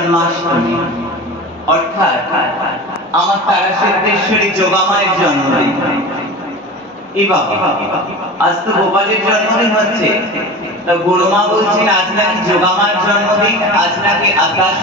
জন্মাষ্টমী অর্থাৎ আমার তারা সিদ্ধেশ্বরী যোগামায়ের জন্মদিন। এই বাবা, আজ তো গোপালের জন্মদিন হচ্ছে, তা গুরুমা বলছেন আজ নাকি যোগামায়ের জন্মদিন, আজ নাকি আকাশ